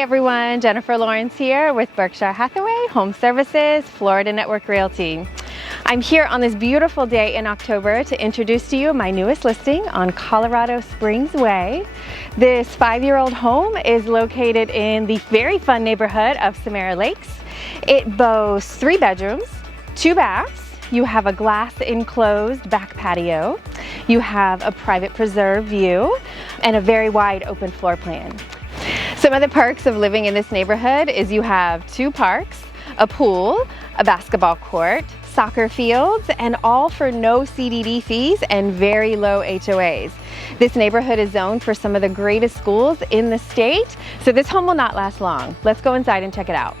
Hey everyone, Jennifer Lawrence here with Berkshire Hathaway Home Services, Florida Network Realty. I'm here on this beautiful day in October to introduce to you my newest listing on Colorado Springs Way. This 5-year-old home is located in the very fun neighborhood of Samara Lakes. It boasts 3 bedrooms, 2 baths. You have a glass enclosed back patio. You have a private preserve view and a very wide open floor plan. Some of the perks of living in this neighborhood is you have 2 parks, a pool, a basketball court, soccer fields, and all for no CDD fees and very low HOAs. This neighborhood is zoned for some of the greatest schools in the state, so this home will not last long. Let's go inside and check it out.